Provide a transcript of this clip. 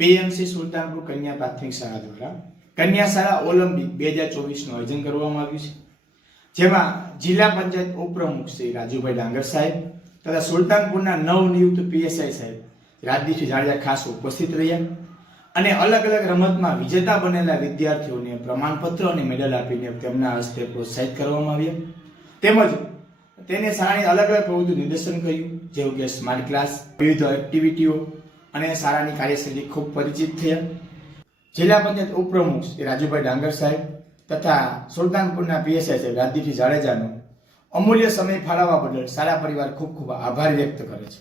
PMC Sultanpur કન્યા પ્રાથમિક શાળા દ્વારા કન્યા શાળા ઓલિમ્પિક 2024 નું આયોજન કરવામાં આવ્યું છે, જેમાં જિલ્લા પંચાયત ઉપપ્રમુખ શ્રી રાજુભાઈ ડાંગર સાહેબ તથા સુલતાનપુરના નવનિયુક્ત પીએસઆઈ સાહેબ રાજદીપ જાડેજા ખાસ ઉપસ્થિત રહ્યા અને અલગ અલગ રમતમાં વિજેતા બનેલા વિદ્યાર્થીઓને પ્રમાણપત્ર અને મેડલ આપીને તેમના હસ્તે પ્રોત્સાહિત કરવામાં આવ્યા. તેમજ તેને શાળાની અલગ અલગ પ્રવૃત્તિનું નિદર્શન કર્યું, જેવું કે સ્માર્ટ ક્લાસ, વિવિધ એક્ટિવિટીઓ અને શાળાની કાર્યશૈલી ખૂબ પરિચિત થયા. જિલ્લા પંચાયત ઉપપ્રમુખ શ્રી રાજુભાઈ ડાંગર સાહેબ તથા સુલતાનપુરના પીએસઆઈ સાહેબ રાજદીપ જાડેજાનો અમૂલ્ય સમય ફાળવવા બદલ શાળા પરિવાર ખૂબ ખૂબ આભાર વ્યક્ત કરે છે.